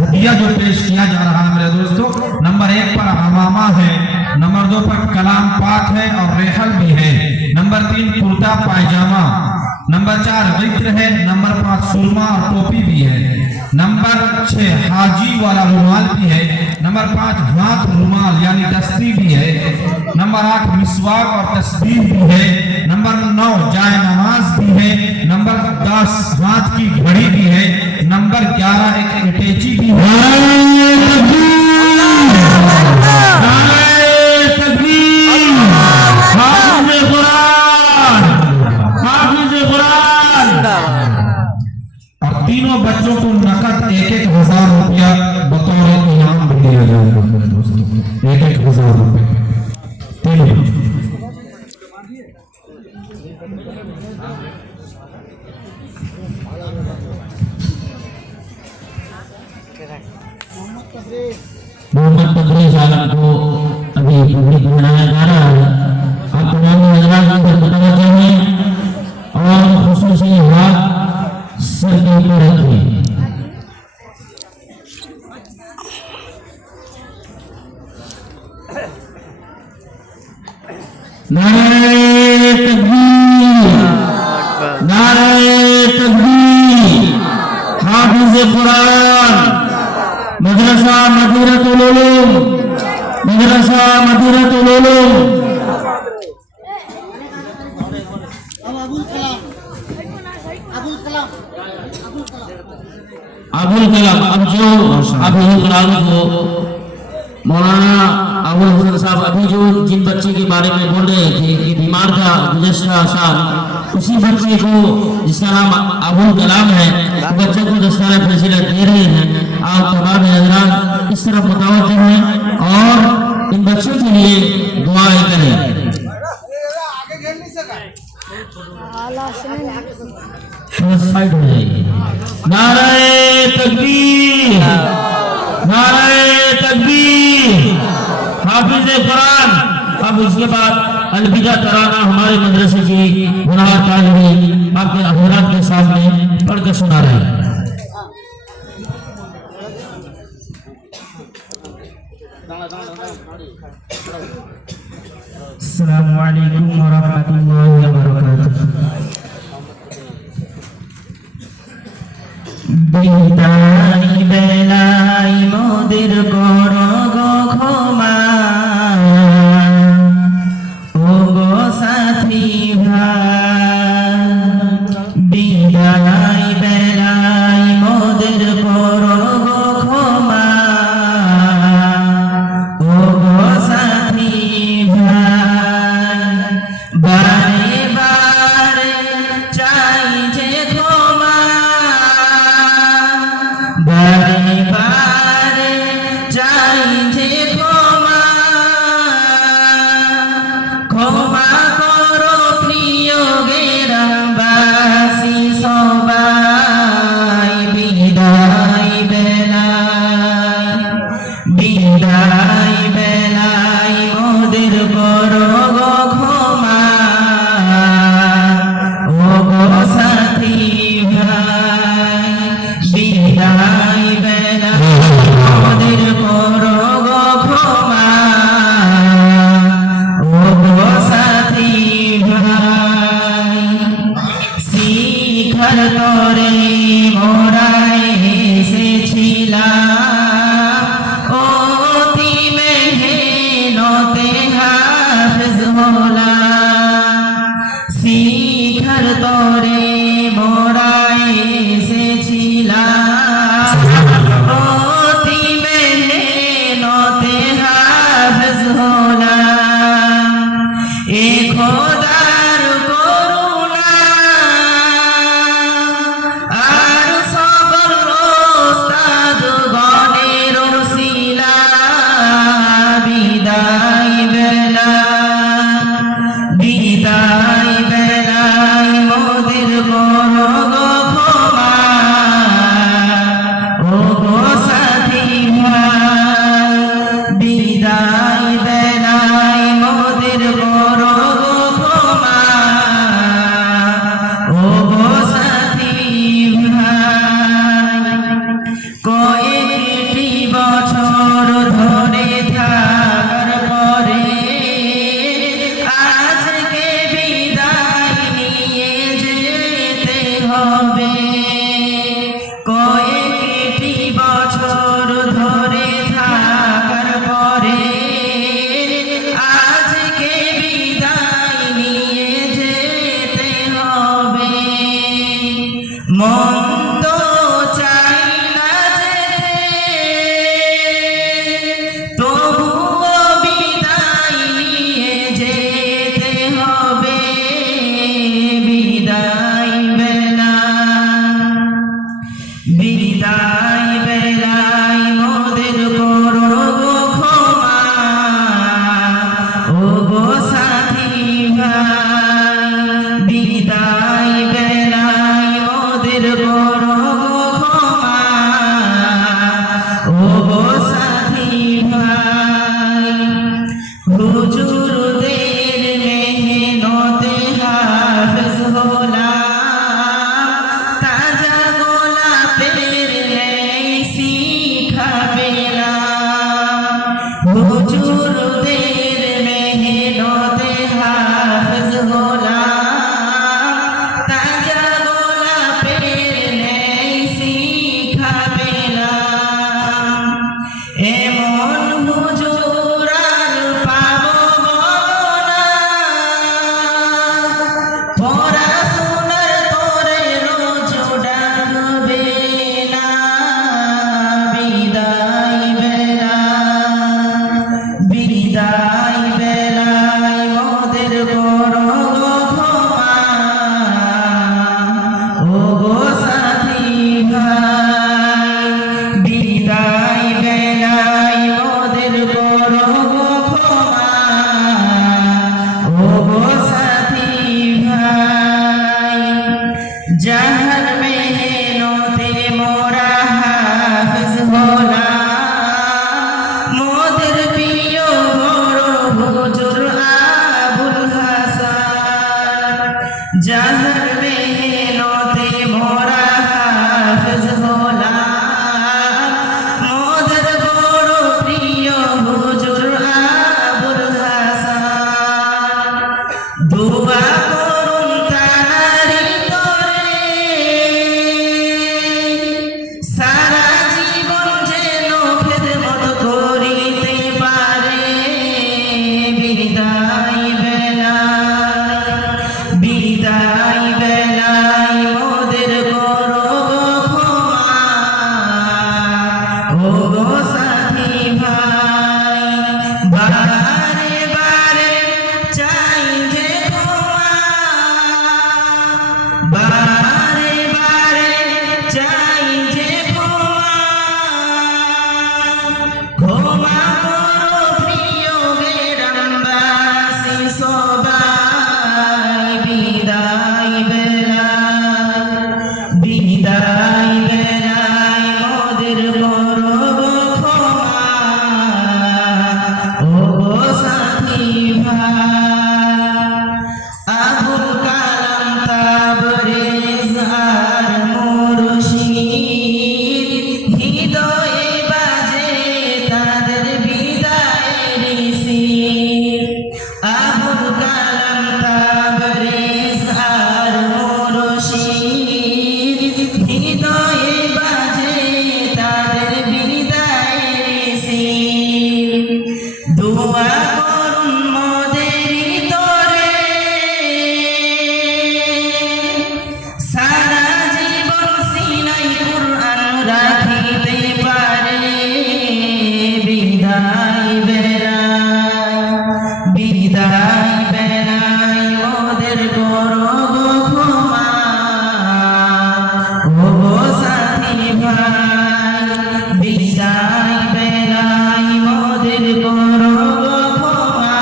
हदिया जो पेश किया जा रहा है मेरे दोस्तों, नंबर 1 पर हमामा है, नंबर 2 पर कलाम पाक है और रेहल भी है, नंबर 3 कुर्ता पायजामा, नंबर 4 वित्र है, नंबर 5 सुरमा और टोपी भी है, नंबर 6 हाजी वाला रुमाल भी है, नंबर 5 हाथ रुमाल यानी दस्ती भी है, नंबर 8 मिसवाक और तस्बीह भी है, नंबर 9 जाय नमाज भी है, नंबर 10 हाथ की घड़ी भी है, नंबर 11 एक अटैची भी है। और तीनों बच्चों को नकद 1,000 रुपया बतौर इनाम भी दिया जाएगा मेरे दोस्तों, 1,000 रुपये तीनों। मोहम्मद तबरेज आलम को अभी पब्लिक बनाया जा रहा है। आप तमाम हज़रात को बताना चाहिए और खुसूसी हाथ सर के ऊपर रखिए। नारे तकबीर, नारे तकबीर। हाफिज़ कुरान मदरसा मदीनतुल उलूम, मदरसा मदीनतुल उलूम। अबुल कलाम अब जो अभी कलाम को मौलाना अबुल हसन साहब अभी जो जिन बच्चे के बारे में बोल रहे थे कि बीमार था गुज़श्ता साल, उसी बच्चे को जिसका नाम अबुल कलाम है, बच्चे को दस्ताना फजीलत दे रहे हैं। आप तमाम हज़रात इस तरफ मुतवज्जो हैं और इन बच्चों के लिए दुआएं करें। साइड हो जाइए। नारे तकबीर, नारे तकबीर। हाफिज़ कुरान। अब इसके बाद अलविदा तराना हमारे मदरसे की गुनाह तालिबी आपके हज़रात के सामने पढ़कर सुना रहे हैं। अस्सलामु अलैकुम व रहमतुल्लाहि व बरकातुहू। बिदाई बेलाई मोदिर करो गो क्षमा, ओ गो साथी भाई। बिदाई बेलाई मोदिर करो गो क्षमा, ओ गो साथी भाई। बारे बारे चाई जे क्षमा, बारे बारे চাইছে ক্ষমা, ক্ষমা করো প্রিয় গ্রামবাসী সবাই। বিদায় বেলায়, বিদায় বেলায় মোদের করো গো ক্ষমা, ও গো সাথী ভাই। বিদায় বেলায় মোদের করো গো ক্ষমা, ও গো সাথী ভাই। শিখার তরে মোরা এসেছিলাম, অতি মেহনতে হাফেজ হলাম। শিখার তরে মোরা এসেছিলাম, অতি মেহনতে হাফেজ হলাম। এ খোদার করুণা আর সকল ওস্তাদ গণের ওসিলা। বিদায় বেলায়, বিদায় বেলায় মোদের করো গো ক্ষমা, ও গো সাথী ভাই। বিদায় বেলায় মোদের করো গো ক্ষমা, ও গো সাথী ভাই। কয়েক গো সাথী ভাই হুজুরদের মেহনতে হাফেজ হলাম তাজা গোলাপের নেই শিখা পেলাম হুজুরদের মেহনতে হাফেজ হলাম তাজা গোলাপের নেই শিখা পেলাম এমন হুজুর আর পাবো বলো না পড়াশোনার তোরে রোজ ডাকবে না বিদায় বেলায় মোদের করো ক্ষমা ও গো সাথী ভাই বিদায় বেলায় মোদের করো ক্ষমা ও গো সাথী ভাই জাহান মেহনতে মোরা হাফেজ হলাম মোদের প্রিয় বড় হুজুর আবুল হাসান জাহান মেহনতে মোরা হাফেজ হলাম মোদের বড় প্রিয় হুজুর আবুল হাসান দোয়া করুন তানারি তরে সারা জীবন যেন খেদমত করিতে পারে বিদায় বেলায় মোদের করো ক্ষমা ও গো সাথী ভাই বারে বারে চাই যে ক্ষমা বারে বারে চাই যে ক্ষমা করো প্রিয় গ্রামবাসী সবাই বিদায় বেলায় মোদের করো ক্ষমা ও গো সাথী ভাই আবুল কালাম তাবরেজ আর মুর্শিদ হৃদয়ে বাজে তাদের বিদায়ের শির আবুল কালাম তাবরেজ আর মুর্শিদ হৃদয়ে বাজে তাদের বিদায়ের শির দোয়া করুন মোদেরই তরে সারা জীবন সিনাই কুরআন রাখিতে পারে বিদায় বেলায় মোদের করো ক্ষমা ও গো সাথী ভাই বিদায় বেলায় মোদের করো ক্ষমা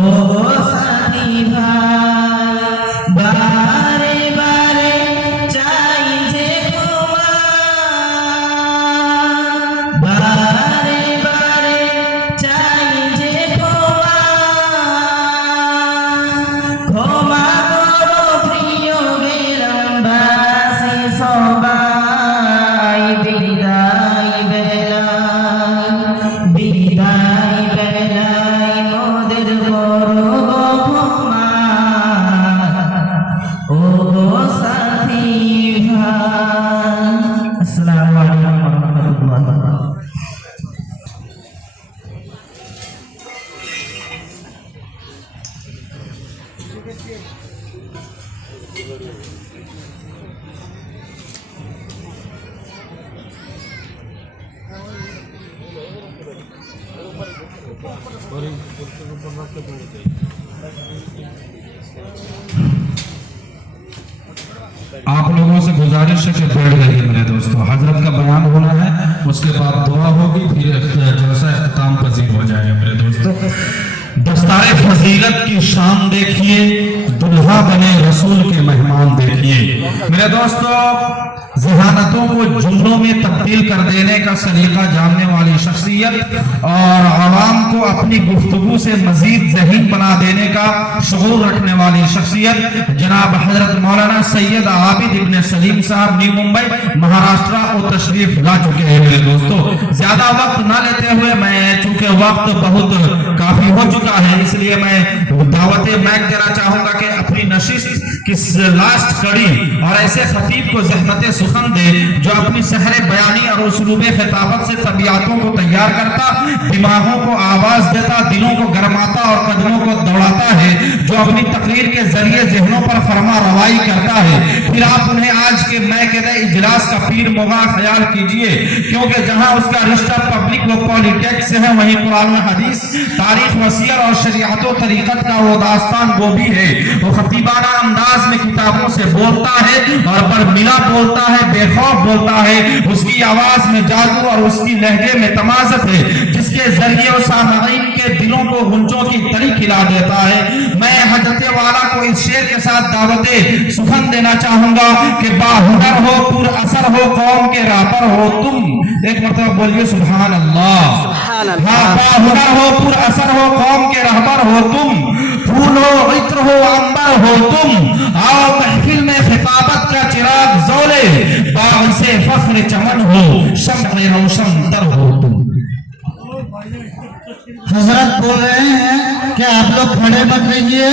ও গো সাথী ভাই বারে বারে চাই যে ক্ষমা বারে বারে চাই যে ক্ষমা করো প্রিয় গ্রামবাসী সবাই বিদায় বেলায় মোদের করো ক্ষমা ও গো সাথী ভাই আসসালামু আলাইকুম ওয়া রাহমাতুল্লাহ आप लोगों से गुजारिश है कि बैठ जाइए मेरे दोस्तों, हजरत का बयान होना है, उसके बाद दुआ होगी, फिर जलसा इख्तिताम पजीर हो जाएगा मेरे दोस्तों। दस्तारे फजीलत की शान देखिए, दुल्हा बने रसूल के मेहमान देखिए। मेरे दोस्तों ज़हानतों को जुमलों में तब्दील कर देने का सलीका जानने वाली शख्सियत और आवाम को अपनी गुफ्तगू से मजीद ज़हीन बना देने का शऊर रखने वाली शख्सियत जनाब हजरत मौलाना सैयद आबिद इब्न सलीम साहब न्यू मुंबई महाराष्ट्र को तशरीफ ला चुके हैं। मेरे दोस्तों, ज्यादा वक्त ना लेते हुए, मैं चूंकि वक्त बहुत काफी हो चुका है, इसलिए मैं दावत मैक देना चाहूंगा कि अपनी नशिस्त की लास्ट कड़ी और ऐसे खतीब को ज़हमत सुखन दे जो अपनी सहरे बयानी और उसलूब खिताबत से तबियातों को तैयार करता, दिमागों को आवाज देता, दिलों को गरमाता और कदमों को दौड़ाता है, जो अपनी तकरीर के जरिए जहनों पर फरमा रवाई करता है। फिर आप उन्हें आज के महकमे इजलास का पीर मोगा ख्याल कीजिए, क्योंकि जहां उसका रिश्ता पब्लिक व पॉलिटिक्स से है, वहीं कुरान हदीस, तारीख वसीर और शरीयत व तरीकत का वो दास्तान वो भी है। वो खतीबाना अंदाज में किताबों से बोलता है और बरमिला बोलता है, बेखौफ बोलता है। उसकी आवाज में जादू और उसकी लहजे में तमाज़त है, जिसके जरिए वो सामईन के दिलों को गुंजों की तरी खिला देता है। मैं हजरत वाला को इस शेर के साथ दावते सुखन देना चाहूंगा कि बाहुनर हो, पुर असर हो, कौम के रापर हो तुम। एक मरतबा बोलिए सुभान अल्लाह। हाँ, बाहुनर हो, पुर असर हो, कौम के रहबर हो तुम, फूल हो, इत्र हो, अंबर हो तुम। आओ महफिल में खिताबत का चिराग ज़ौले, बाग से फख्र चमन हो, शम्अ रोशन तर हो तुम। हजरत बोल रहे हैं कि आप लोग खड़े मत रहिए,